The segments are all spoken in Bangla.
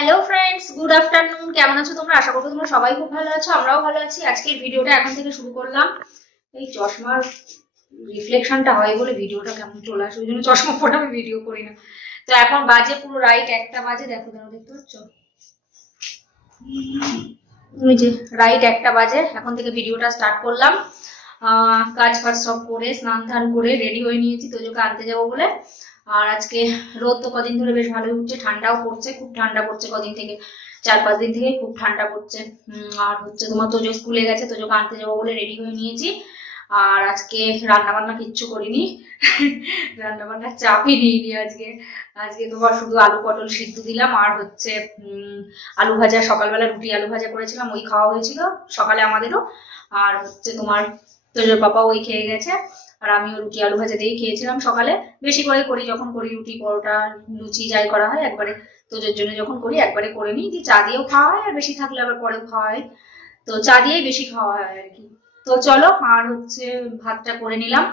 Hello friends, good afternoon. কেমন আছো তোমরা? আশা করবো তোমরা সবাই খুব ভালো আছো, আমরাও ভালো আছি। আজকের ভিডিওটা এখন থেকে শুরু করলাম। এই চশমার রিফ্লেকশনটা হয় বলে ভিডিওটা কেমন চলে আসে, ওই জন্য চশমা পরে আমি ভিডিও করি না। তো এখন বাজে পুরো রাইট 1টা বাজে। দেখো দেখো, দেখতে পাচ্ছ? ওই যে রাইট 1টা বাজে। এখন থেকে ভিডিওটা স্টার্ট করলাম। কাজ ফাজ সব করে স্নান ধান করে রেডি হয়ে নিয়েছি তোজোকে আনতে যাবো বলে। আর আজকে রোদ তো কদিন ধরে বেশ ভালোই উঠছে, ঠান্ডাও পড়ছে, খুব ঠান্ডা পড়ছে কদিন থেকে, 4-5 দিন থেকে খুব ঠান্ডা পড়ছে। আর হচ্ছে তোমার তোজো স্কুলে গেছে, তোজোকে আনতে যাবো বলে রেডি হয়ে নিয়েছি। আর আজকে রান্না বান্না কিচ্ছু করিনি, রান্না বান্নার চাপই নিইনি আজকে। আজকে তোমার শুধু আলু পটল সিদ্ধ দিলাম, আর হচ্ছে আলু ভাজা, সকালবেলা রুটি আলু ভাজা করেছিলাম, ওই খাওয়া হয়েছিল সকালে আমাদেরও। আর হচ্ছে তোমার তোজোর পাপা ওই খেয়ে গেছে, আর আমিও রুটি আলু ভাজা দিয়েই খেয়েছিলাম সকালে। বেশি করে করি যখন করি, রুটি পরোটা লুচি যাই করা হয় একবারে তোজোর জন্য যখন করি একবারে করে নিই, যে চা দিয়েও খাওয়া হয় আর বেশি থাকলে আবার পরেও খাওয়া হয়। তো চা দিয়েই বেশি খাওয়া হয় আর কি। তো চলো, আর হচ্ছে ভাতটা করে নিলাম।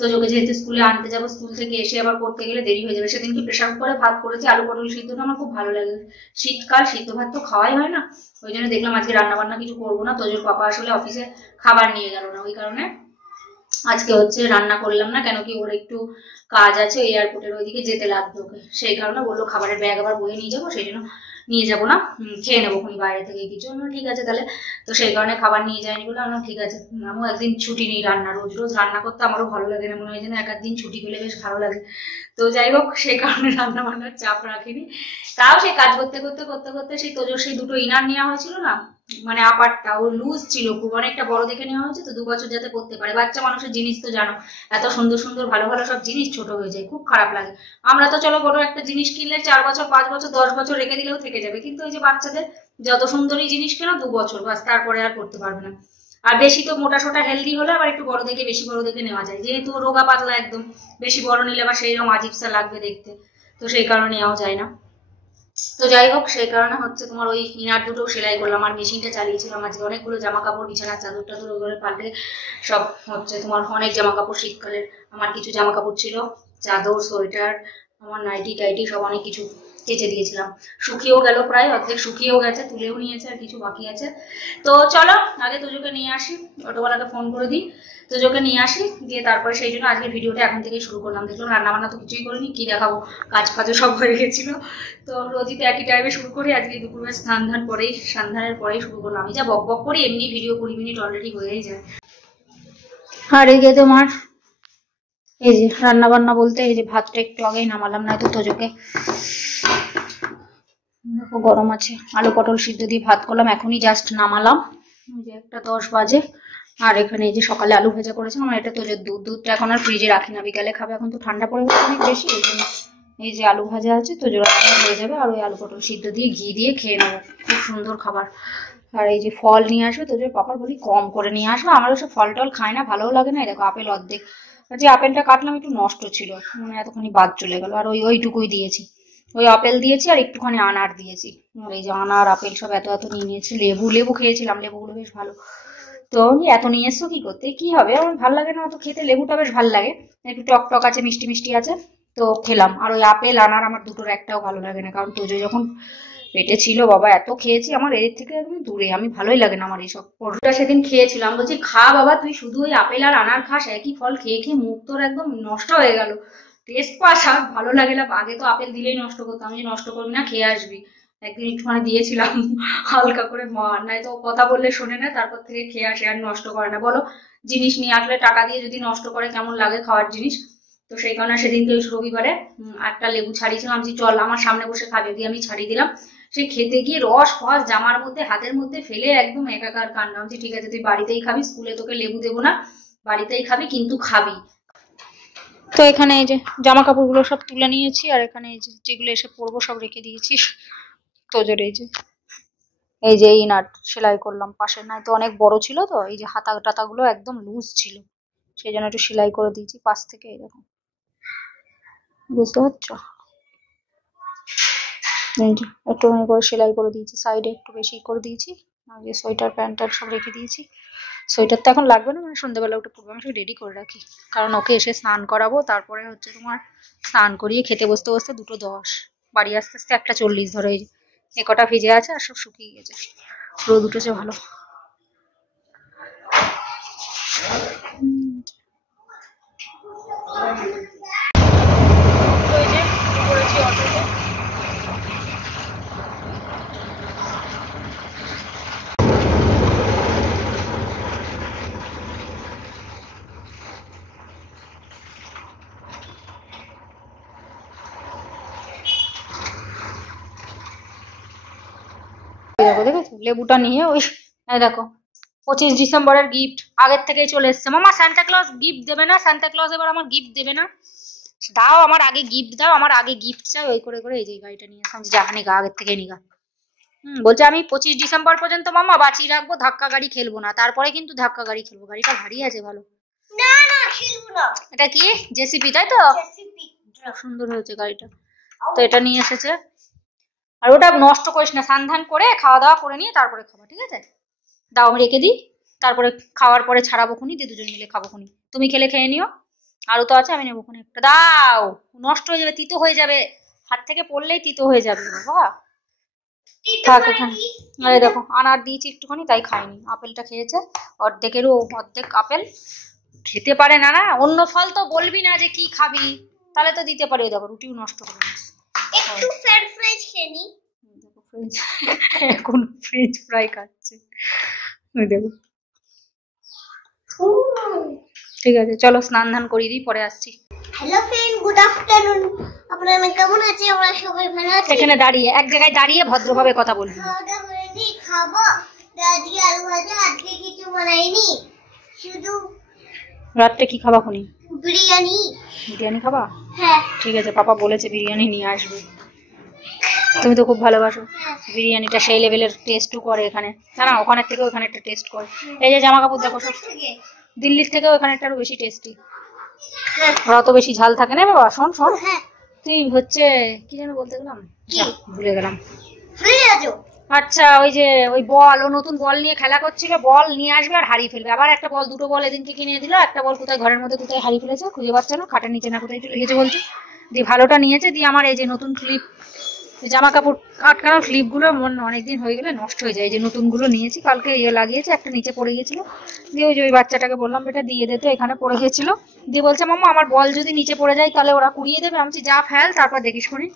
তোজোকে যেহেতু স্কুলে আনতে যাবো, স্কুল থেকে এসে আবার করতে গেলে দেরি হয়ে যাবে। সেদিন কি প্রেশার কুকারে ভাত করেছি, আলু পটল সিদ্ধটা আমার খুব ভালো লাগে। শীতকাল সিদ্ধ ভাত তো খাওয়াই হয় না, ওই জন্য দেখলাম আজকে রান্না বান্না কিছু করবো না। তোজোর পাপা আসলে অফিসে খাবার নিয়ে গেল না, ওই কারণে আজকে হচ্ছে রান্না করলাম না। কেন কি ওর একটু কাজ আছে, এয়ারপোর্টের ওইদিকে যেতে লাগবে ওকে, সেই কারণে বললো খাবারের ব্যাগ আবার বয়ে নিয়ে যাবো, সেই জন্য নিয়ে যাবো না, খেয়ে নেবো খুনি বাইরে থেকে কিছু। ঠিক আছে তাহলে। তো সেই কারণে খাবার নিয়ে যায়নি বলে আমরা ঠিক আছে, আমিও একদিন ছুটি নিই। রান্না রোজ রোজ রান্না করতে আমারও ভালো লাগে না, মনে হয় যেন 1-8 দিন ছুটি পেলে বেশ ভালো লাগে। তো যাই হোক, সেই কারণে রান্না বান্নার চাপ রাখিনি। তাও সেই কাজ করতে করতে করতে করতে সেই তোজোর সেই দুটো ইনার নেওয়া হয়েছিল না, মানে আপারটা ও লুজ ছিল খুব, অনেকটা বড় দেখে নেওয়া হয়েছে। তো 2 বছর যাতে পড়তে পারে, বাচ্চা মানুষের জিনিস তো জানো, এত সুন্দর সুন্দর ভালো ভালো সব জিনিস ছোট হয়ে যায়, খুব খারাপ লাগে। আমরা তো চলো বড় একটা জিনিস কিনলে 4 বছর 5 বছর 10 বছর রেখে দিলেও থেকে যাবে, কিন্তু ওই যে বাচ্চাদের যত সুন্দরী জিনিস কেন 2 বছর বাস, তারপরে আর করতে পারবে না। আর বেশি তো মোটা সোটা হেলদি হলে আবার একটু বড় দেখে, বেশি বড় দেখে নেওয়া যায়, যেহেতু রোগা পাতলা একদম, বেশি বড় নিলে আবার সেই রকম আজিবসা লাগবে দেখতে, তো সেই কারণে নেওয়া যায় না। তো যাই হোক, সেই কারণে হচ্ছে তোমার ওই ইনার দুটো সেলাই করলাম, আর মেশিনটা চালিয়েছিলাম আজকে। অনেকগুলো জামা কাপড়, বিছানার চাদর টাদর ওগুলো পাল্টে সব হচ্ছে তোমার অনেক জামা কাপড়, শীতকালের আমার কিছু জামা কাপড় ছিল, চাদর সোয়েটার, আমার নাইটি টাইটি সব অনেক কিছু কেচে দিয়েছিলাম। শুকিয়েও গেল, প্রায় অর্ধেক শুকিয়েও গেছে, তুলেও নিয়েছে, আর কিছু বাকি আছে। তো চলো আগে তোজোকে নিয়ে আসি, অটোওয়ালাকে ফোন করে দিই, তোজোকে নিয়ে আসি, দিয়ে তারপরে সেই জন্য আজকে ভিডিওটা এখন থেকেই শুরু করলাম। দেখলাম রান্না বান্না তো কিছুই করিনি, কি দেখাবো, কাজ ফাজও সব হয়ে গেছিলো। তো রোজই তো একই টাইমে শুরু করি, আজকে দুপুরবেলা স্নান ধানের পরেই শুরু করলাম। আমি যা বক বক করি, এমনি ভিডিও 20 মিনিট অলরেডি হয়েই যায়। আর এই যে তোমার এই যে রান্না বান্না বলতে এই যে ভাতটা একটু আগেই নামালাম, না তো তোজোকে দেখো গরম আছে, আলু পটল সিদ্ধ দিয়ে ভাত করলাম, এখনই জাস্ট নামালাম। এই যে 1টা 10 বাজে। আর এখানে এই যে সকালে আলু ভাজা করেছিলাম, আর এটা তোজোর দুধটা এখন আর ফ্রিজে রাখি না, বিকালে খাবে, এখন তো ঠান্ডা পড়ে গেছে অনেক বেশি, ওই জন্য এই যে আলু ভাজা আছে, তোজোর হয়ে যাবে। আর ওই আলু পটল সিদ্ধ দিয়ে ঘি দিয়ে খেয়ে নেবো, খুব সুন্দর খাবার। আর এই যে ফল নিয়ে আসবে, তোজোর পাপার বলি কম করে নিয়ে আসবে, আমার ওসব ফল টল খায় না, ভালোও লাগে না। এই দেখো আপেল অর্ধেক, যে আপেলটা কাটলাম একটু নষ্ট ছিল, মানে এতখানি বাদ চলে গেল, আর ওইটুকুই দিয়েছি। ওই আপেল দিয়েছি আর একটুখানি আনার দিয়েছি। আর এই যে আনার আপেল সব এত এত নিয়ে নিয়েছি। লেবু লেবু খেয়েছিলাম, লেবুগুলো বেশ ভালো। তো আমি এত নিয়ে এসছো কি করতে, কি হবে, আমার ভালো লাগে না অত খেতে। লেবুটা বেশ ভালো লাগে, একটু টক টক আছে, মিষ্টি মিষ্টি আছে, তো খেলাম। আর ওই আপেল আনার আমার দুটোর একটাও ভালো লাগে না, কারণ তোজো যখন পেটে ছিল বাবা এত খেয়েছি, আমার এর থেকে একদম দূরে, আমি ভালোই লাগে না আমার এইসব। পরোটা সেদিন খেয়েছিলাম, বলছি খা বাবা, তুই শুধু ওই আপেল আর আনার খাস, একই ফল খেয়ে খেয়ে মুখ তোর একদম নষ্ট হয়ে গেল, টেস্ট পাস আর ভালো লাগে না। আগে তো আপেল দিলেই নষ্ট করতাম, আমি নষ্ট করবি না, খেয়ে আসবি। একদিন একটুখানি দিয়েছিলাম হালকা করে, মা নাই তো কথা বললে শোনে না, তারপর থেকে খেয়ে আসে, আর নষ্ট করে না। বলো, জিনিস নিয়ে আসলে টাকা দিয়ে যদি নষ্ট করে কেমন লাগে খাওয়ার জিনিস। তো সেই কারণে সেদিনকে রবিবারে একটা লেবু ছাড়িয়েছিলাম, আমি চল আমার সামনে বসে খাবে দিয়ে আমি ছাড়িয়ে দিলাম। সেই খেতে গিয়ে রস ফস জামার মধ্যে হাতের মধ্যে ফেলে একদম একাকার কাণ্ড। আমি ঠিক আছে তুই বাড়িতেই খাবি, স্কুলে তোকে লেবু দেবো না, বাড়িতেই খাবি, কিন্তু খাবি। তো এখানে এই যে জামা কাপড়গুলো সব তুলে নিয়েছি, আর এখানে এই যে যেগুলো এসে পরবো সব রেখে দিয়েছি। তোজোর এই যে এই নাট সেলাই করলাম, পাশের নাই তো অনেক বড় ছিল, তো এই যে হাতা টাতাগুলো একদম লুজ ছিল, সেই জন্য একটু সেলাই করে দিয়েছি পাশ থেকে, এরকম, বুঝতে পারছো? এই যে একটুখানি করে সেলাই করে দিয়েছি, সাইডে একটু বেশি করে দিয়েছি। আর যে সোয়েটার প্যান্টার সব রেখে দিয়েছি। সোয়েটার তো এখন লাগবে না, মানে সন্ধ্যেবেলা উঠে পড়বো, আমি সব রেডি করে রাখি, কারণ ওকে এসে স্নান করাবো, তারপরে হচ্ছে তোমার স্নান করিয়ে খেতে বসতে বসতে 2টো 10, বাড়ি আস্তে আস্তে 1টা 40 ধরে। এ কটা ভিজে আছে আর সব শুকিয়ে গেছে, রোদ উঠেছে ভালো। দেখো দেখেছো লেবুটা নিয়ে ওই দেখো 25 ডিসেম্বরের গিফট আগের থেকেই চলে এসছে। মামা সান্তা ক্লজ গিফট দেবে না? সান্তা ক্লজ এবার আমার গিফট দেবে না? দাও আমার আগে গিফট দাও, আমার আগে গিফট চাই। ওই করে করে এই যে গাড়িটা নিয়ে আসলাম, যা নিগা আগের থেকে নিগা। বলছে আমি 25 ডিসেম্বর পর্যন্ত মামা বাঁচিয়ে রাখবো, ধাক্কা গাড়ি খেলবো না, তারপরে কিন্তু ধাক্কা গাড়ি খেলবো। গাড়িটা ভারী আছে ভালো। না না খেলবো না। এটা কি জেসিপি তাই তো? জেসিপি। সুন্দর হয়েছে গাড়িটা। তো এটা নিয়ে এসেছে। আর ওটা নষ্ট করিস না, স্নান করে খাওয়া দাওয়া করে নিয়ে তারপরে খাবো, ঠিক আছে? দাও আমি রেখে দিই, তারপরে খাওয়ার পরে ছাড়াবো খুনি, দিয়ে দুজন মিলে খাবো খুনি। তুমি খেলে খেয়ে নিও, আরো তো আছে আমি নেবো খুনি একটা। দাও, নষ্ট হয়ে যাবে, তিতো হয়ে যাবে, হাত থেকে পড়লেই তিতো হয়ে যাবে বাবা। থাক ওখানে। আরে দেখো আনার দিয়েছি একটুখানি, তাই খাইনি। আপেলটা খেয়েছে, অর্ধেকেরও অর্ধেক আপেল। খেতে পারে না না, অন্য ফল তো বলবি না যে কি খাবি, তাহলে তো দিতে পারি। দেখো রুটিও নষ্ট করে নিস। একটু ফ্রেঞ্চ ফ্রাই খেয়ে নি। দেখো ফ্রেঞ্চ, এখন ফ্রেঞ্চ ফ্রাই খাচ্ছে। ওই দেখো। ঠিক আছে চলো স্নান ধান করিয়ে দিই, পরে আসছি। Hello friend, good afternoon. আপনারা কেমন আছেন? আমরা সবাই ভালো আছি। এখানে দাঁড়িয়ে এক জায়গায় দাঁড়িয়ে ভদ্রভাবে কথা বলবি। খাওয়া হয়নি, খাবো। আজকে আলু ভাজা, আজকে কিছু বানাইনি, শুধু রাত্রে কি খাবা খুনি? বিরিয়ানি। বিরিয়ানি খাবা? হ্যাঁ ঠিক আছে, পাপা বলেছে বিরিয়ানি নিয়ে আসবে। তুমি তো খুব ভালোবাসো বিরিয়ানিটা, সেই লেভেলের টেস্টও করে এখানে। না ওখানের থেকে ওখানে একটা টেস্ট করে। এই যে জামা কাপড় দেখো সব দিল্লির থেকে ওখানেরটা আরো বেশি টেস্টি। ওরা অত বেশি ঝাল থাকে না বাবা। শোন শোন, তুই হচ্ছে কি যেন বলতে গেলাম, ভুলে গেলাম। আচ্ছা ওই যে ওই বল, ও নতুন বল নিয়ে খেলা করছিল, বল নিয়ে আসবে আর হারিয়ে ফেলবে। আবার একটা বল, দুটো বল এদিনকে কিনে দিল। একটা বল কোথায় ঘরের মধ্যে কোথায় হারিয়ে ফেলেছে, খুঁজে পাচ্ছে না, খাটের নিচে না কোথায় চলে গেছে বলছে। দিয়ে ভালোটা নিয়েছে, দিয়ে আমার এই যে নতুন ক্লিপ, জামা কাপড় আটকানো ক্লিপ গুলো অনেকদিন হয়ে গেলে নষ্ট হয়ে যায়। এই যে নতুন গুলো নিয়েছি, কালকে ইয়ে লাগিয়েছে, একটা নিচে পড়ে গেছিল। দিয়ে ওই যে ওই বাচ্চাটাকে বললাম বেটা দিয়ে দিতে, এখানে পড়ে গেছিল। দিয়ে বলছে মাম্মা আমার বল যদি নিচে পড়ে যায় তাহলে ওরা কুড়িয়ে দেবে। আমি যা ফেল, তারপর দেখিস করি।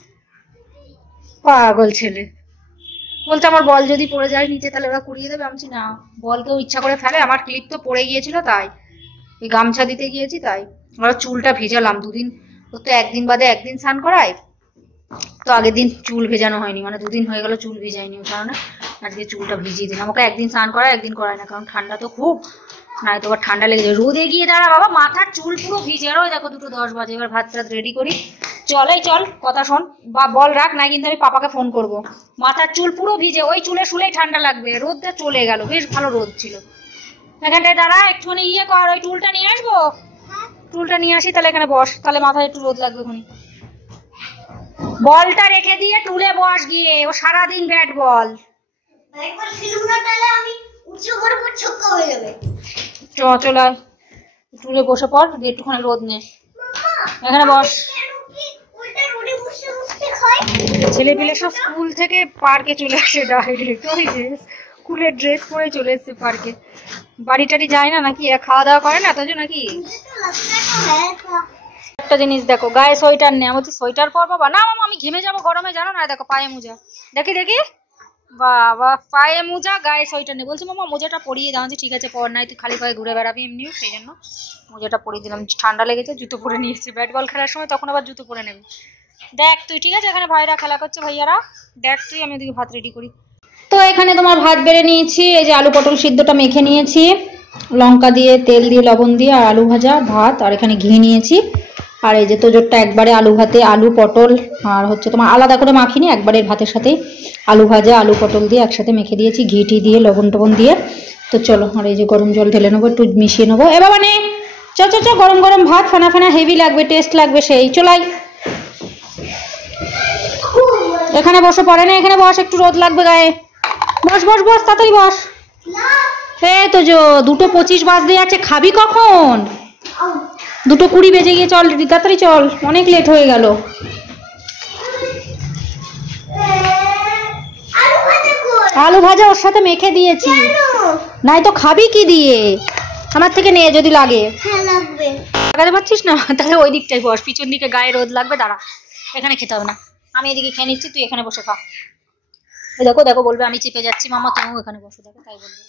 পাগল ছেলে বলছে আমার বল যদি পড়ে যায় নিচে তাহলে ওরা কুড়িয়ে দেবে। আমি না, বল কেউ ইচ্ছা করে ফেলে? আমার ক্লিপ তো পড়ে গিয়েছিল তাই, ওই গামছা দিতে গিয়েছি তাই। ওরা চুলটা ভেজালাম দুদিন, ও তো একদিন বাদে একদিন স্নান করায়, তো আগের দিন চুল ভেজানো হয়নি, মানে দুদিন হয়ে গেল চুল ভিজাইনি। ওই কারণে আজকে চুলটা ভিজিয়ে দিলাম। আমাকে একদিন স্নান করায়, একদিন করায় না, কারণ ঠান্ডা তো খুব, নাই তো আবার ঠান্ডা লেগে যায়। রোদে গিয়ে দাঁড়া বাবা, মাথার চুল পুরো ভিজে। আর ওই দেখো 2:10 বাজে, এবার ভাত টাত রেডি করি। চল কথা শোন, বা বল রাখ, নাই কিন্তু আমি পাপাকে ফোন করব। মাথার চুল পুরো ভিজে, ওই চুলে শুলেই ঠান্ডা লাগবে। রোদটা চলে গেল, বেশ ভালো রোদ ছিল। এখানটায় দাঁড়া একটুখানি ইয়ে কর, ওই টুলটা নিয়ে আসবো, টুলটা নিয়ে আসি, তাহলে এখানে বস, তাহলে মাথায় একটু রোদ লাগবে খুনি। বলটা রেখে দিয়ে টুলে বস গিয়ে, ও সারাদিন ব্যাট বল। চল টুলে বসে পড়, দিয়ে একটুখানি রোদ নে, এখানে বস। ছেলে পেলে সব স্কুল থেকে পার্কে চলে আসে ডাইরেক্ট, ওই যে স্কুলের ড্রেস পরে চলে এসছে পার্কে। বাড়ি টাড়ি যায় না নাকি, এরা খাওয়া দাওয়া করে না তো নাকি? একটা জিনিস দেখো, গায়ে সোয়েটার নেই। আমি বলছি সোয়েটার পর বাবা। না মামা আমি ঘেমে যাবো গরমে, জানো না? দেখো পায়ে মোজা, দেখি দেখি, বাবা পায়ে মোজা, গায়ে সোয়েটার নেই। বলছি মামা মোজাটা পরিয়ে দাও। ঠিক আছে পর, নাই তুই খালি পায়ে ঘুরে বেড়াবি এমনিও, সেই জন্য মোজাটা পরিয়ে দিলাম। ঠান্ডা লেগেছে, জুতো পরে নিয়েছি। ব্যাট বল খেলার সময় তখন আবার জুতো পরে নেবে। দেখ তুই, ঠিক আছে এখানে ভাইরা খেলা করছে, ভাইয়ারা দেখ তুই, আমি ওদিকে ভাত রেডি করি। তো এখানে তোমার ভাত বেড়ে নিয়েছি, এই যে আলু পটল সিদ্ধটা মেখে নিয়েছি, লঙ্কা দিয়ে তেল দিয়ে লবণ দিয়ে, আর আলু ভাজা ভাত, আর এখানে ঘি নিয়েছি। আর এই যে তোজোরটা একবারে আলু ভাতে, আলু পটল আর হচ্ছে তোমার আলাদা করে মাখিনি, একবারে ভাতের সাথে আলু ভাজা আলু পটল দিয়ে একসাথে মেখে দিয়েছি, ঘিটি দিয়ে লবণ টবণ দিয়ে। তো চলো, আর এই যে গরম জল ঢেলে নেবো, একটু মিশিয়ে নেবো। এ বাবা নে, চ গরম গরম ভাত, ফানা ফানা হেভি লাগবে, টেস্ট লাগবে সেই। চলাই এখানে বসে পড়ে না, এখানে বস, একটু রোদ লাগবে গায়ে। বস বস বস, তাড়াতাড়ি বস। এই তো 2:25 বাজতে যাচ্ছে, খাবি কখন? 2:20 বেজে গিয়ে, চল তাড়াতাড়ি চল, অনেক লেট হয়ে গেল। আলু ভাজা ওর সাথে মেখে দিয়েছি। নাই তো খাবি কি দিয়ে? আমার থেকে নে যদি লাগে। হ্যাঁ লাগবে। লাগাতে পারছিস না? তাহলে ওই দিকটাই বস, পিছন দিকে গায়ে রোদ লাগবে, দাঁড়া। এখানে খেতে হবে না, আমি এদিকে খেয়ে নিচ্ছি, তুই এখানে বসে খা। দেখো দেখো বলবে আমি চেপে যাচ্ছি, মামা তুমিও এখানে বসে দেখো, তাই বলবে।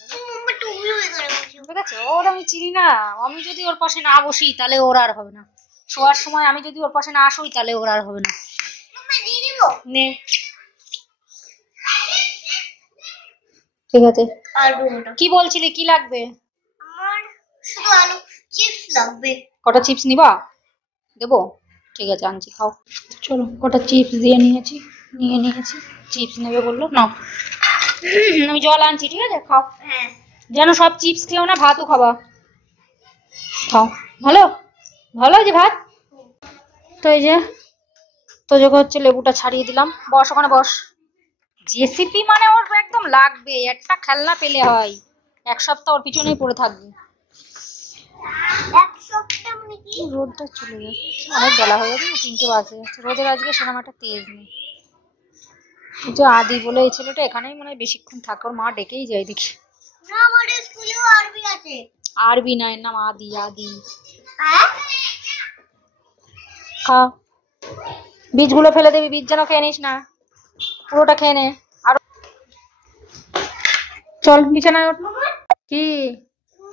ঠিক আছে, ওর আমি চিনি না, আমি যদি ওর পাশে না বসি তাহলে ওর আর হবে না। শোয়ার সময় আমি যদি ওর পাশে না আসই তাহলে ওর আর হবে না। নে ঠিক আছে। কি বলছিলি, কি লাগবে? আমার শুধু আলু চিপস লাগবে। কটা চিপস নিবা? দেবো? ঠিক আছে আনছি, খাও। চলো কটা চিপস নিয়ে নিয়েছি। চিপস নেবে বললো, নাও। আমি জল আনছি, ঠিক আছে খাও। হ্যাঁ যেন সব চিপস খেও না, ভাতও খাবা। খাও। ভালো ভালো হয়েছে ভাত। তো এই যে তোজোকে হচ্ছে লেবুটা ছাড়িয়ে দিলাম, বস ওখানে বস। জেসিপি মানে ওর একদম লাগবে, একটা খেলনা পেলে হয়, এক সপ্তাহ ওর পিছনেই পড়ে থাকবে। এক সপ্তাহ মানে কি? রোদটা চলে যাচ্ছে, অনেক বেলা হয়ে যাবে, 3টে বাজে যাচ্ছে। রোদের আজকে সেরকম একটা তেজ নেই। যে আদি বলে এই ছেলেটা এখানেই মনে হয় বেশিক্ষণ থাকে, ওর মা ডেকেই যায় দেখি। না আমাদের স্কুলেও আরবি আছে। আরবি না, এর নাম আদি। আদি হ্যাঁ খা, বীজগুলো ফেলে দিবি, বীজ যেন খেয়ে নিস না, পুরোটা খেয়ে নে। আর চল বিছানায় ওঠ। কি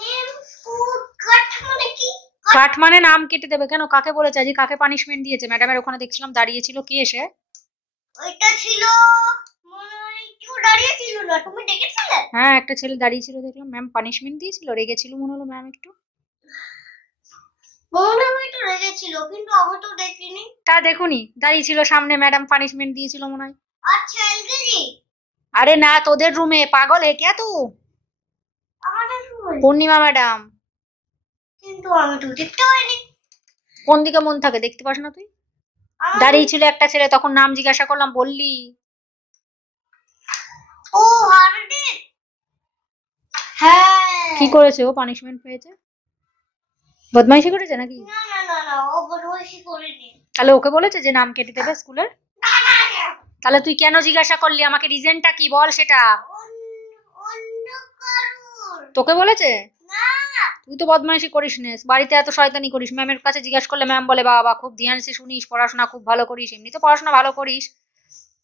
নেম স্কুল কাট মানে কি? কাঠ মানে নাম কেটে দেবে কেন? কাকে বলেছে আজ? কাকে পানিশমেন্ট দিয়েছে? ম্যাডামের ওখানে দেখছিলাম দাঁড়িয়েছিল, কি এসে? ওইটা ছিল মনে হয়, কেউ দাঁড়িয়ে ছিল না, তুমি দেখেছিলে? হ্যাঁ একটা ছেলে দাঁড়িয়ে ছিল, দেখলাম। ম্যাম পানিশমেন্ট দিয়েছিল, রেগেছিল মনে হলো ম্যাম একটু। মনে হয় তো রেগেছিল, কিন্তু আমি তো দেখিনি। তা দেখুনি, দাঁড়িয়ে ছিল সামনে, ম্যাডাম পানিশমেন্ট দিয়েছিল মনে হয়। আচ্ছা এলকেজি। আরে না, তোদের রুমে, পাগল হে ক্যা তু? আমাদের রুমে। পূর্ণিমা ম্যাডাম। কিন্তু আমি তো দেখতে পাইনি। কোন দিকে মন থাকে, দেখতে পাস না তুই? দাঁড়িয়ে ছিল একটা ছেলে, তখন নাম জিজ্ঞাসা করলাম, বললি। ও হারডে। হ্যাঁ কি করেছে ও? পানিশমেন্ট পেয়েছে? বদমাইশি করেছে নাকি? না না না না, ও বদমাইশি করেনি। তাহলে ওকে বলেছে যে নাম কেটে দেবে স্কুলের? না না না, তাহলে তুই কেন জিজ্ঞাসা করলি আমাকে? রিজনটা কি বল সেটা। অন্য কারোর। তোকে বলেছে? না তুই তো বদমাইশি করিস না, বাড়িতে এত শয়তানি করিস, ম্যামের কাছে জিজ্ঞাসা করলে ম্যাম বলে বাবা খুব ধ্যান সে শুনিস, পড়াশোনা খুব ভালো করিস, এমনি তো পড়াশোনা ভালো করিস,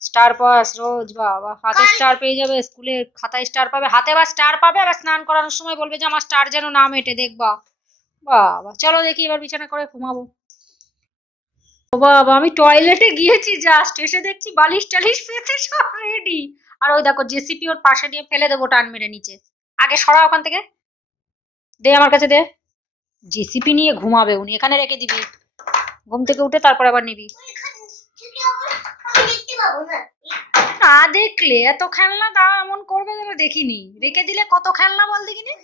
স্টার পাস রোজ, বাবা হাতে স্টার পেয়ে যাবে, স্কুলে খাতায় স্টার পাবে, হাতে আবার স্টার পাবে, আবার স্নান করানোর সময় বলবে যে আমার স্টার যেন না মেটে, দেখবা। বাবা চলো দেখি এবার বিছানা করে ঘুমাবো। ও বাবা, আমি টয়লেটে গিয়েছি জাস্ট, এসে দেখছি বালিশ টালিশ পেতে সব রেডি। আর ওই দেখো জেসিপি ওর পাশে নিয়ে ফেলে দেবো টান মেরে নিচে। আগে সরা ওখান থেকে, দে আমার কাছে দে। জেসিপি নিয়ে ঘুমাবে উনি, এখানে রেখে দিবি, ঘুম থেকে উঠে তারপর আবার নিবি। আমি দেখতে পাবো না। না দেখলে এত খেলনা তা এমন করবে যেন দেখিনি, রেখে দিলে কত খেলনা বল দেখিনি।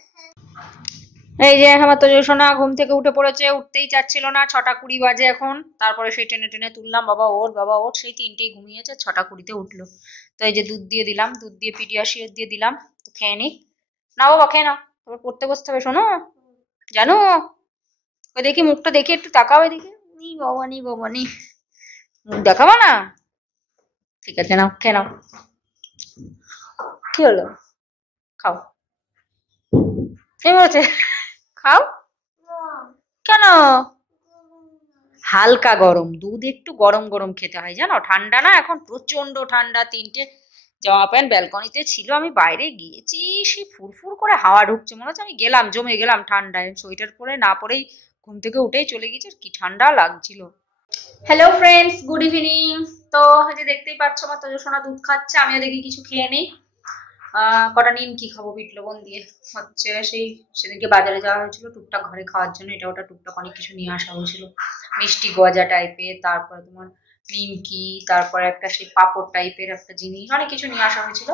এই যে আমার তো সোনা ঘুম থেকে উঠে পড়েছে, উঠতেই চাচ্ছিল না, 6টা 20 বাজে এখন। তারপরে সেই টেনে টেনে তুললাম, বাবা ওঠ বাবা ওঠ, সেই 3টেই ঘুমিয়েছে, 6টা 20-তে উঠলো। তো এই যে দুধ দিয়ে দিলাম, দুধ দিয়ে পিডিয়াশিয়ার দিয়ে দিলাম, তো খেয়ে নি। না বাবা খেয়ে নাও, তারপর পড়তে বসতে হবে, শোনো জানো। ওই দেখি মুখটা দেখি, একটু তাকাও এদিকে। নি বাবা নি বাবা নি, মুখ দেখাবো না? ঠিক আছে নাও খেয়ে নাও। কি হলো? খাও, এই বলছে খাও। কেন? হালকা গরম দুধ, একটু গরম গরম খেতে হয় জানো, ঠান্ডা না, এখন প্রচন্ড ঠান্ডা। 3টে জামা প্যান্ট ব্যালকনিতে ছিল, আমি বাইরে গিয়েছি, সে ফুরফুর করে হাওয়া ঢুকছে, মনে হচ্ছে আমি গেলাম, জমে গেলাম ঠান্ডায়। সোয়েটার পরে না পরেই ঘুম থেকে উঠেই চলে গেছে, কি ঠান্ডা লাগছিল। Hello friends, good evening. তো এই যে দেখতেই পাচ্ছ আমার তোজো সোনা দুধ খাচ্ছে, আমিও দেখি কিছু খেয়ে নিই। কটা নিমকি খাবো বিট লবণ দিয়ে। হচ্ছে সেই সেদিনকে বাজারে যাওয়া হয়েছিল টুকটাক ঘরে খাওয়ার জন্য, এটা ওটা টুকটাক অনেক কিছু নিয়ে আসা হয়েছিল, মিষ্টি গজা টাইপের, তারপরে তোমার নিমকি, তারপরে একটা সেই পাঁপড় টাইপের একটা জিনিস, অনেক কিছু নিয়ে আসা হয়েছিল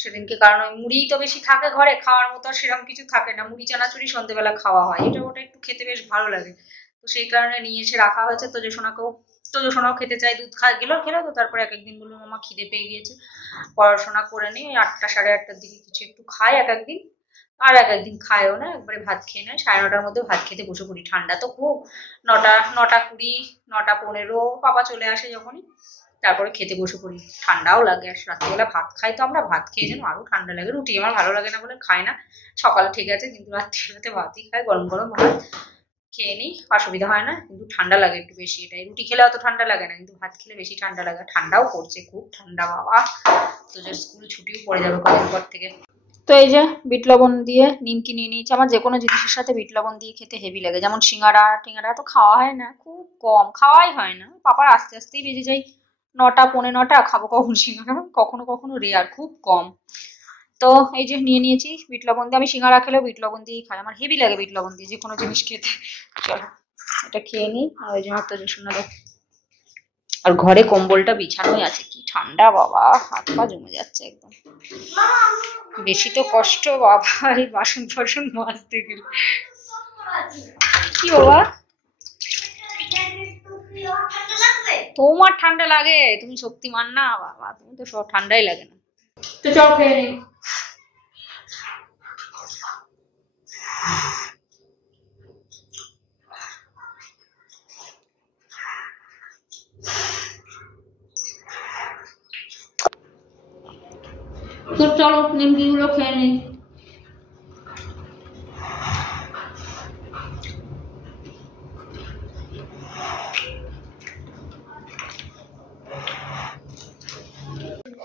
সেদিনকে। কারণ ওই মুড়ি তো বেশি থাকে ঘরে, খাওয়ার মতো সেরকম কিছু থাকে না, মুড়ি চানাচুরি সন্ধ্যেবেলা খাওয়া হয়, এটা ওটা একটু খেতে বেশ ভালো লাগে, তো সেই কারণে নিয়ে এসে রাখা হয়েছে। তোজো সোনাও খেতে চাই, দুধ খেলো তো, তারপরে এক একদিন বললো মামা খিদে পেয়ে গিয়েছে, পড়াশোনা করে নিই, 8টা 8:30টার দিকে কিছু একটু খায় এক একদিন, আর এক একদিন খায়ও না, একবারে ভাত খেয়ে নেয়। 9:30টার মধ্যে ভাত খেতে বসে পড়ি, ঠান্ডা তো খুব। 9টা 9:20 9:15 বাবা চলে আসে যখনই, তারপরে খেতে বসে পড়ি। ঠান্ডাও লাগে, আর রাত্রিবেলা ভাত খাই তো আমরা, ভাত খেয়ে যেন আরো ঠান্ডা লাগে। রুটি আমার ভালো লাগে না বলে খাই না, সকালে ঠিক আছে, কিন্তু রাত্রিবেলাতে ভাতই খাই, গরম গরম ভাত খেয়ে নিই, অসুবিধা হয় না, কিন্তু ঠান্ডা লাগে একটু বেশি। এটাই, রুটি খেলে অত ঠান্ডা লাগে না, কিন্তু ভাত খেলে বেশি ঠান্ডা লাগে। ঠান্ডাও পড়ছে, খুব ঠান্ডা বাবা। তো যে স্কুল ছুটিও পড়ে যাবে কদিন পর থেকে। তো এই যে বিট লবণ দিয়ে নিমকি নিয়ে নিয়েছি। আমার যে কোনো জিনিসের সাথে বিট লবণ দিয়ে খেতে হেভি লাগে, যেমন সিঙ্গাড়া টিঙ্গাড়া তো খাওয়া হয় না, খুব কম খাওয়াই হয় না। পাপার আস্তে আস্তেই বেজে যায় 9টা 9:45, খাবো কখন সিঙ্গাড়া, কখনো কখনো রেয়ার, খুব কম। তো এই যে নিয়ে নিয়েছি বিট লবণ দিয়ে। আমি সিঙ্গাড়া খেলেও বিট লবণ দিয়েই খাই, আমার হেভি লাগে বিট লবণ দিয়ে যে কোনো জিনিস খেতে। চলো এটা খেয়ে নিই। আর ওই জন্য তো শোনা, আর ঘরে কম্বলটা বিছানোই আছে, কি ঠান্ডা বাবা, হাত পা জমে যাচ্ছে একদম। বেশি তো কষ্ট বাবা এই বাসন ফাসন মাজতে গেলে। কি বাবা তোমার ঠান্ডা লাগে? তুমি শক্তিমান না বাবা, তুমি তো সব ঠান্ডাই লাগে না। তো চল খেয়ে নি। তো চলো নিমকি গুলো খেয়ে নি।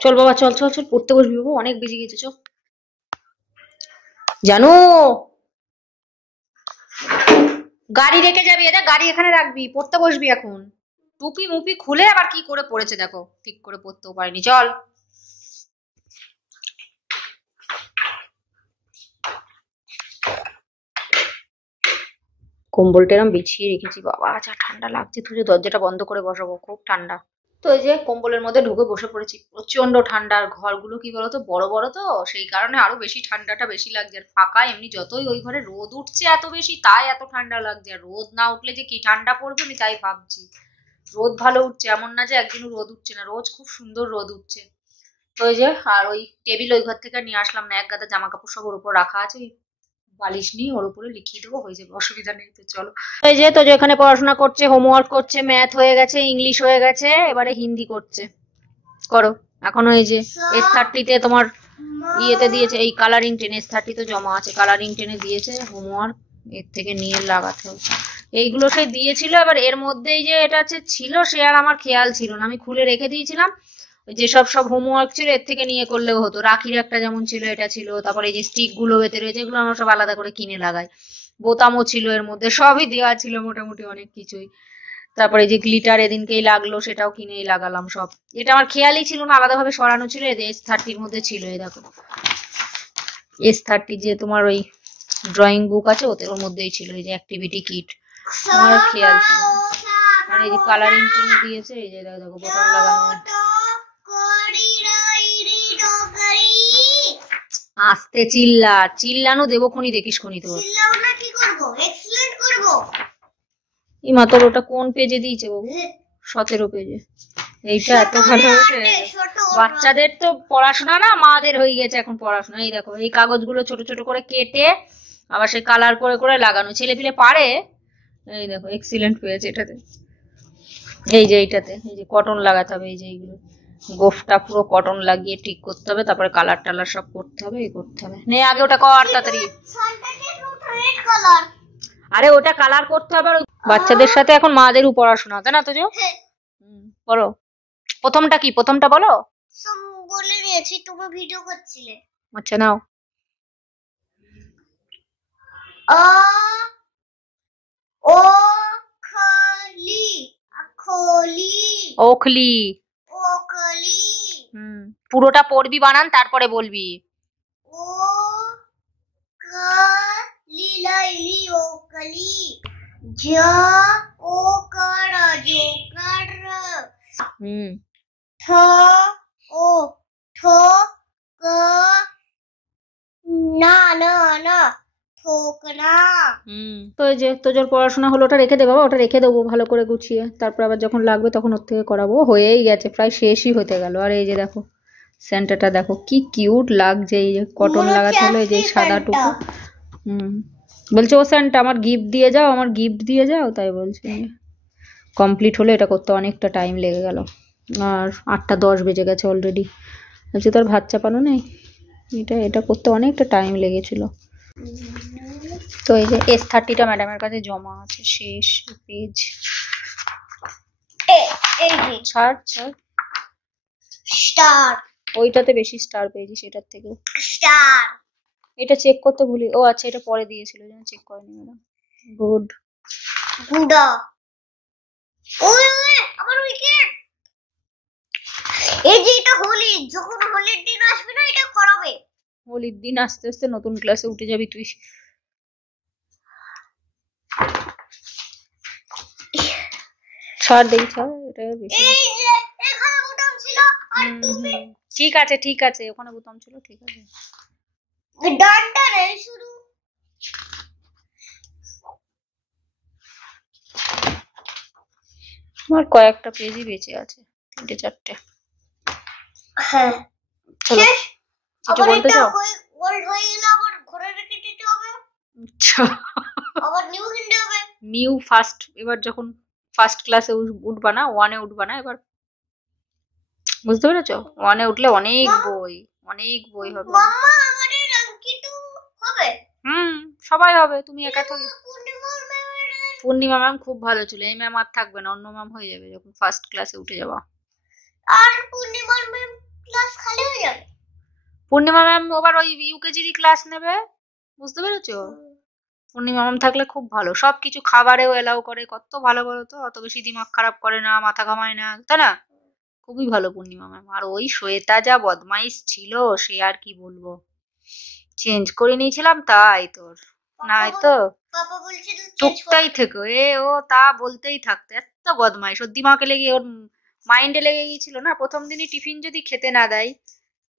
চল বাবা, চল চল চল, পড়তে বসবি বাবু, অনেক বেজে গেছে। চল জানো, গাড়ি রেখে যাবি, এটা গাড়ি এখানে রাখবি, পড়তে বসবি এখন। টুপি মুপি খুলে আবার কি করে পড়েছে দেখো, ঠিক করে পড়তেও পারেনি। চল কম্বলটা এরম বিছিয়ে রেখেছি বাবা, যা ঠান্ডা লাগছে। তুই যে দরজাটা বন্ধ করে বসাবো, খুব ঠান্ডা। তো এই যে কম্বলের মধ্যে ঢুকে বসে পড়েছি, প্রচন্ড ঠান্ডা। আর ঘরগুলো কি বলতো বড় বড়, তো সেই কারণে আরো বেশি ঠান্ডাটা বেশি লাগছে। আর ফাঁকা এমনি যতই ওই ঘরে রোদ উঠছে এত বেশি, তাই এত ঠান্ডা লাগছে। আর রোদ না উঠলে যে কি ঠান্ডা পড়বে আমি তাই ভাবছি। রোদ ভালো উঠছে, এমন না যে একদিনও রোদ উঠছে না, রোজ খুব সুন্দর রোদ উঠছে। তো এই যে, আর ওই টেবিল ওই ঘর থেকে নিয়ে আসলাম না, এক গাদা জামা কাপড় সব ওর উপর রাখা আছে, বালিশ নিয়ে ওর উপরে লিখিয়ে দেবো, হয়ে যাবে, অসুবিধা নেই। তো চলো এই যে, তো যে এখানে পড়াশোনা করছে, হোমওয়ার্ক করছে, ম্যাথ হয়ে গেছে, ইংলিশ হয়ে গেছে, এবারে হিন্দি করছে। করো এখনো। এই যে S30-তে তোমার ইয়েতে দিয়েছে, এই কালারিং টেনে S30 জমা আছে, কালারিং টেনে দিয়েছে হোমওয়ার্ক, এর থেকে নিয়ে লাগাতে হবে। এইগুলো সে দিয়েছিল, এবার এর মধ্যেই যে এটা ছিল সে আর আমার খেয়াল ছিল না, আমি খুলে রেখে দিয়েছিলাম। যেসব সব হোমওয়ার্ক ছিল এর থেকে নিয়ে করলেও হতো। রাখির একটা যেমন ছিল, এটা ছিল। তারপরে এই যে স্টিক গুলো এতে রয়েছে, এগুলো আমরা সব আলাদা করে কিনে লাগাই। বোতামও ছিল এর মধ্যে, সবই দেওয়া ছিল মোটামুটি অনেক কিছুই। তারপরে এই যে গ্লিটার এদিনকেই লাগলো, সেটাও কিনেই লাগালাম সব। এটা আমার খেয়ালই ছিল না, আলাদাভাবে সরানো ছিল। S30-র মধ্যে ছিল, এই দেখো S30 যে তোমার ওই ড্রয়িং বুক আছে, ওর মধ্যেই ছিল এই যে অ্যাক্টিভিটি কিট। আমার খেয়াল ছিল। আর এই যে কালারিং টেনে দিয়েছে, এই যে দেখো বোতাম লাগানো। আস্তে চিল্লা, চিল্লানো দেবো খনি, দেখিস খনি তোর। এই মাত্র ওটা কোন পেজে দিয়েছে বাবু? 17 পেজে। এইটা এত ভালো হয়েছে। বাচ্চাদের তো পড়াশোনা না, মাদের হয়ে গেছে এখন পড়াশোনা। এই দেখো এই কাগজগুলো ছোট ছোট করে কেটে আবার সে কালার করে করে লাগানো, ছেলে পিলে পারে। এই দেখো এক্সিলেন্ট পেয়েছে এটাতে। এই যে এইটাতে এই যে কটন লাগাতে হবে, এই যে এইগুলো গোফটা পুরো কটন লাগিয়ে ঠিক করতে হবে, তারপরে কালার টালার সব করতে হবে, এই করতে হবে। নে আগে ওটা কর তাড়াতাড়ি। আরে ওটা কালার করতে হবে। বাচ্চাদের সাথে এখন মাদেরও পড়াশোনা, তাই না? তো বলো প্রথমটা কি, প্রথমটা বলো। বলে নিয়েছি, তুমি ভিডিও করছিলে। আচ্ছা নাও। ওখলি। পুরোটা পড়বি বানান, তারপরে বলবি। তো এই যে তোর পড়াশোনা হলো, ওটা রেখে দে বাবা, ওটা রেখে দেবো ভালো করে গুছিয়ে, তারপর আবার যখন লাগবে তখন ওর থেকে করাবো। হয়েই গেছে, প্রায় শেষই হতে গেল। আর এই যে দেখো সেন্টারটা দেখো কি কিউট লাগছে, এই যে কটন লাগাতে হলো, এই যে সাদা টুকু। বলছে ও সেন্ট আমার গিফট দিয়ে যাও, আমার গিফট দিয়ে যাও, তাই বলছে। কমপ্লিট হলো, এটা করতে অনেকটা টাইম লেগে গেল। আর 8টা 10 বেজে গেছে অলরেডি। আজকে তার ভাত চাপানো নেই, এটা করতে অনেকটা টাইম লেগেছিল। তো এই যে S30টা ম্যাডামের কাছে জমা আছে, শেষ পেজ। এই যে ছাড় স্টার, ওইটাতে বেশি স্টার পেয়েছি সেটার থেকে। স্টার এটা চেক করতে ভুলি, ও আচ্ছা এটা পরে দিয়েছিল, যেন চেক করেনি ম্যাডাম। গুড। গুডা। ওই আমার উইকেট। এই যে এটা হোলি, যখন হোলির দিন আসবে না এটা করাবে। হোলির দিন আস্তে আস্তে নতুন ক্লাসে উঠে যাবি তুই। ছাড় দেখি, ছাড়, এটা বেশি। এই যে এখানে বোতাম ছিল আর তুমি ঠিক আছে ওখানে বোতাম ছিল, ঠিক আছে। ডানটা রে শুরু। আমার কয়েকটা পেজই বেঁচে আছে, 3-4টে। হ্যাঁ চলো শেষ। কিছু আবার বলতে এটা চাও? ওল্ড হয়ে গেলে আবার ঘরে রেখে দিতে হবে, আচ্ছা, আবার নিউ কিনতে হবে। নিউ ফার্স্ট, এবার যখন ফার্স্ট ক্লাসে উঠবা না, 1-এ উঠবা না এবার, বুঝতে পেরেছো? 1-এ উঠলে অনেক বই হবে। মাম্মা আমাদের অঙ্কিত হবে। সবাই হবে, তুমি একা তো। পূর্ণিমার ম্যামের পূর্ণিমা ম্যাম খুব ভালো ছিল, এই ম্যাম আর থাকবে না, অন্য ম্যাম হয়ে যাবে যখন ফার্স্ট ক্লাসে উঠে যাবা। আর পূর্ণিমার ম্যাম ক্লাস খালি হয়ে যাবে। পূর্ণিমা ম্যাম আবার ওই ইউকেজিরই ক্লাস নেবে, বুঝতে পেরেছো? পূর্ণিমা ম্যাম থাকলে খুব ভালো, সবকিছু খাবারেও এলাও করে, কত ভালো বলো তো, অত বেশি দিমাগ খারাপ করে না, মাথা ঘামায় না, তাই না? খুবই ভালো পূর্ণিমা ম্যাম। আর ওই শ্বেতা যা বদমাইশ ছিল, সে আর কি বলবো, চেঞ্জ করে নিয়েছিলাম তাই তোর, নাই তো পাপা বলছিল চুপটাই থেকো, ও তা বলতেই থাকতো, এত বদমাইশ, ওর দিমাগে লেগে, ওর মাইন্ডে লেগে গিয়েছিল না। প্রথম দিনই টিফিন যদি খেতে না দেয়,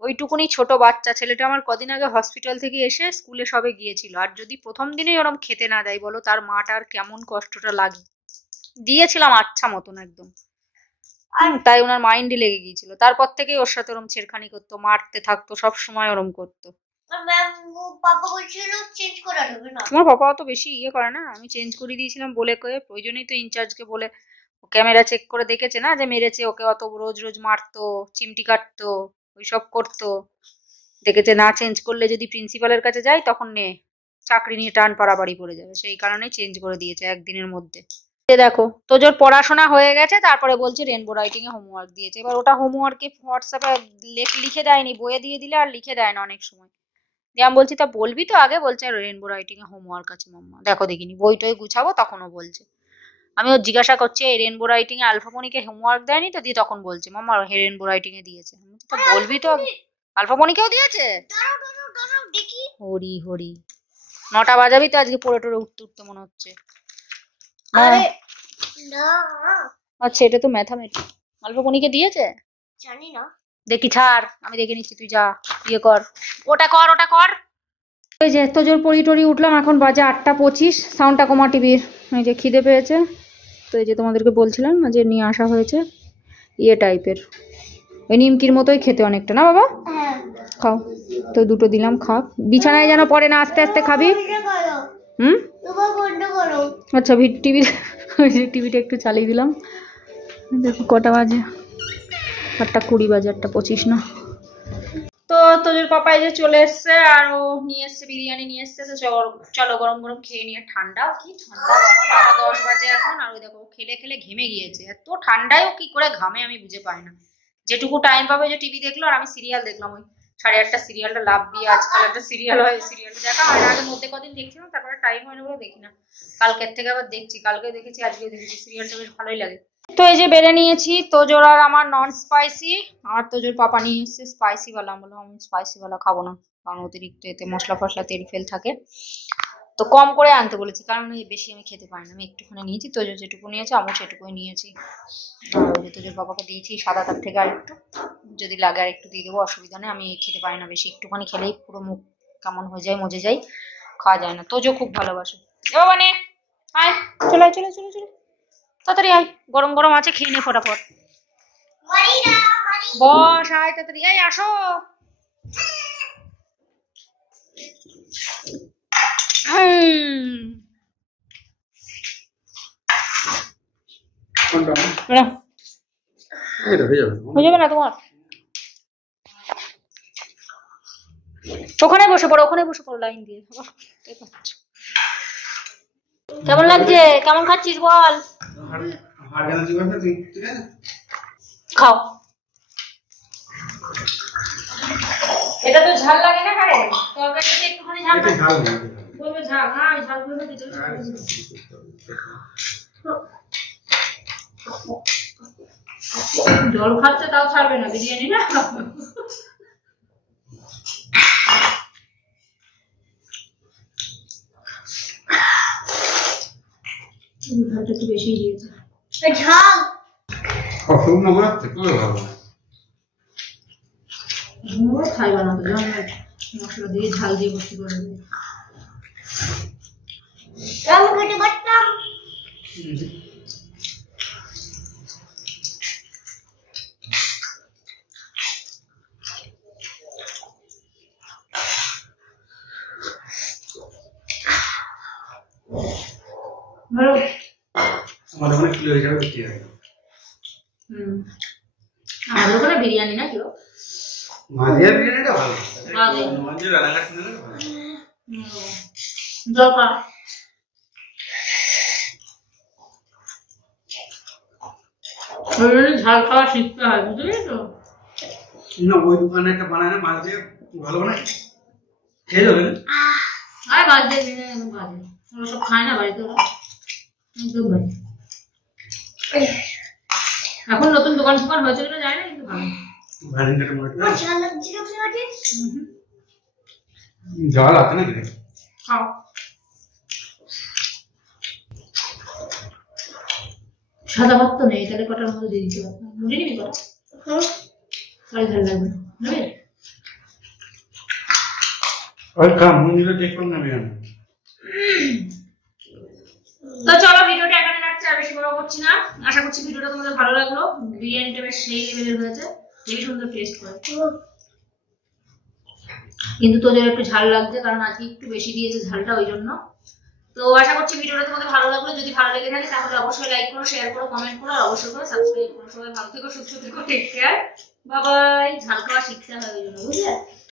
ওইটুকুনি ছোট বাচ্চা ছেলেটা আমার কদিন আগে হসপিটাল থেকে এসে স্কুলে সবে গিয়েছিল, আর যদি প্রথম দিনেই ওরম খেতে না দেয়, বলো তার মাটার কেমন কষ্টটা লাগে। দিয়েছিলাম আচ্ছা মতন একদম, তাই ওনার মাইন্ডে লেগে গিয়েছিল। তারপর থেকেই ওর সাথে ওরম ছেড়খানি করতো, মারতে থাকতো, সব সময় ওরম করতো। ম্যাম পাপা বলছিল চেঞ্জ করে দেবে না। তোমার বাবা অত বেশি ইয়ে করে না, আমি চেঞ্জ করে দিয়েছিলাম বলে কয়ে, ওই জন্যই তো ইনচার্জকে বলে, ক্যামেরা চেক করে দেখেছে না যে মেরেছে ওকে, অত রোজ রোজ মারতো, চিমটি কাটতো, ওইসব করতো, দেখেছে না চেঞ্জ করলে যদি প্রিন্সিপালের কাছে যাই তখন চাকরি নিয়ে টান পাড়াপাড়ি পড়ে যাবে, সেই কারণেই চেঞ্জ করে দিয়েছে একদিনের মধ্যে। দেখো তোজোর পড়াশোনা হয়ে গেছে, তারপরে বলছে রেনবো রাইটিং এ হোমওয়ার্ক দিয়েছে। এবার ওটা হোমওয়ার্কে হোয়াটসঅ্যাপে লিখে দেয়নি, বইয়ে দিয়ে দিলে আর লিখে দেয় না অনেক সময়। দিয়ে আমি বলছি তা বলবি তো আগে, বলছে রেনবো রাইটিং এ হোমওয়ার্ক আছে মাম্মা। দেখো দেখিনি, বইটই গুছাবো তখনও বলছে। আমি ওর জিজ্ঞাসা করছি এই রেনবো রাইটিং এ আলফামনিকে হোমওয়ার্ক দেয়নি তো? দিয়ে তখন বলছে মাম্মা রেনবো রাইটিং এ দিয়েছে। তা বলবি তো, আলফামনিকেও দিয়েছে? দাঁড়াও দেখি। হরি হরি, 9টা বাজাবি তো আজকে, পড়ে টোরে উঠতে উঠতে মনে হচ্ছে। আরে না, আচ্ছা এটা তো ম্যাথামেটিক্স, আলফামনিকে দিয়েছে জানি না। দেখি, ছাড় আমি দেখে নিচ্ছি, তুই যা ইয়ে কর, ওটা কর। এই যে এত জোর পড়ি টড়ি উঠলাম, এখন বাজে 8টা 25, সাউন্ডটা কমা টিভির। এই যে খিদে পেয়েছে, তো এই যে তোমাদেরকে বলছিলাম যে নিয়ে আসা হয়েছে ইয়ে টাইপের, ওই নিমকির মতোই খেতে অনেকটা, না বাবা? হ্যাঁ খাও, তো দুটো দিলাম, খা, বিছানায় যেন পড়ে না, আস্তে আস্তে খাবি। বন্ধ করো। আচ্ছা টিভিটা একটু চালিয়ে দিলাম। দেখো কটা বাজে, 8টা 20 বাজে, 8টা 25 না। তো তোদের পাপা এই যে চলে এসছে, আর ও নিয়ে এসছে বিরিয়ানি নিয়ে এসছে, তো চলো গরম গরম খেয়ে নিয়ে। ঠান্ডা কি ঠান্ডা, 10 বাজে এখন, আর ওই দেখো খেলে খেলে ঘেমে গিয়েছে। এত ঠান্ডায়ও কি করে ঘামে আমি বুঝে পাই না। যেটুকু টাইম পাবে যে টিভি দেখলো, আর আমি সিরিয়াল দেখলাম, ওই 8:30 সিরিয়ালটা লাভ দিয়ে, আজকাল একটা সিরিয়াল হয়, সিরিয়ালটা দেখা হয়, আগে মধ্যে কদিন দেখছিলাম, তারপরে টাইম হয় না বলে দেখি না। কালকের থেকে আবার দেখছি, কালকে দেখেছি আজকেও দেখেছি, সিরিয়ালটা বেশ ভালোই লাগে। তো এই যে বেড়ে নিয়েছি, তোজোর আর আমার নন স্পাইসি, আর তোজোর পাপা নিয়ে এসছে স্পাইসি ওয়ালা। বললাম আমি স্পাইসি ওয়ালা খাবো না, কারণ অতিরিক্ত এতে মশলা ফসলা তেল ফেল থাকে, তো কম করে আনতে বলেছি, কারণ বেশি আমি খেতে পারি না। আমি একটুখানি নিয়েছি, তোজো যেটুকু নিয়েছে আমি সেটুকুই নিয়েছি। আর তোজোর বাবাকে দিয়েছি সাদা তার থেকে আর একটু, যদি লাগে আর একটু দিয়ে দেবো, অসুবিধা নেই। আমি খেতে পারি না বেশি, একটুখানি খেলেই পুরো মুখ কেমন হয়ে যায়, মজে যায়, খাওয়া যায় না। তোজো খুব ভালোবাসে। এ বাবা নে, আয়, চলে তাড়াতাড়ি আয়, গরম গরম আছে, খেয়ে নে ফটাফট। বস, আয় তাড়াতাড়ি, এই আসো। হয়ে যাবে হয়ে যাবে না তোমার? ওখানে বসে পড়ো লাইন দিয়ে। কেমন লাগছে? কেমন খাচ্ছিস বল? খাও। এটা তো ঝাল লাগে না কারে? তরকারিতে একটুখানি ঝাল লাগে। বলবে ঝাল, না আমি ঝাল করে দিতে। জল খাচ্ছে তাও ছাড়বে না, বিরিয়ানি না। ঝালটা একটু বেশি দিয়েছে। ঝাল শুকনো বানাচ্ছে খুবই ভালো। খাইবা না তো, মশলা দিয়ে ঝাল দিয়ে ভর্তি করে দেবে। আমি খেতে পারতাম। ভালো। আমাদের ওখানে কিলো হিসাবে বিক্রি হয়। আমাদের ওখানে বিরিয়ানি না কিলো। মাঝের বিরিয়ানিটা ভালো। মাঝের রানাঘাট নিলে ভালো। দরকার। ঝাল খাওয়া শিখতে হয়, বুঝলি তো? না ওই দোকানে একটা বানায় না মাছ দিয়ে, ভালো বানায়, খেয়ে যাবেন। আর মাছ দিয়ে বিরিয়ানি বাজে, ওরা সব খায় না বাড়িতে, ওরা একদম ভাই। এখন নতুন দোকান ফোকান হয়েছে কিনা যায় না, কিন্তু ভালো। ঝাল লাগছে আপনাকে? ঝাল আছে নাকি? খাও। সাদা ভাত তো নেই, তাহলে কটার মধ্যে দিয়ে দিতে পারতাম। মুড়ি নিবি কটা? আর ঝাল লাগবে নেবে? আর কাম মুড়িটা চেক করে নেবে। তো চলো ভিডিওটা এখানে রাখছি, আর বেশি বড় করছি না। আশা করছি ভিডিওটা তোমাদের ভালো লাগলো। বিরিয়ানিটা বেশ সেই লেভেলের হয়েছে, খুবই সুন্দর টেস্ট করে। কিন্তু তোদের একটু ঝাল লাগছে, কারণ আজকে একটু বেশি দিয়েছে ঝালটা, ওই জন্য। তো আশা করছি ভিডিওটা তোমাদের ভালো লাগলো। যদি ভালো লেগে থাকে তাহলে অবশ্যই লাইক করো, শেয়ার করো, কমেন্ট করো, আর অবশ্যই করে সাবস্ক্রাইব করো। সবাই ভালো থেকো, সুস্থ থেকো, টেক কেয়ার, বাই বাই। ঝাল খাওয়া শিখতে হবে ওই জন্য, বুঝলে?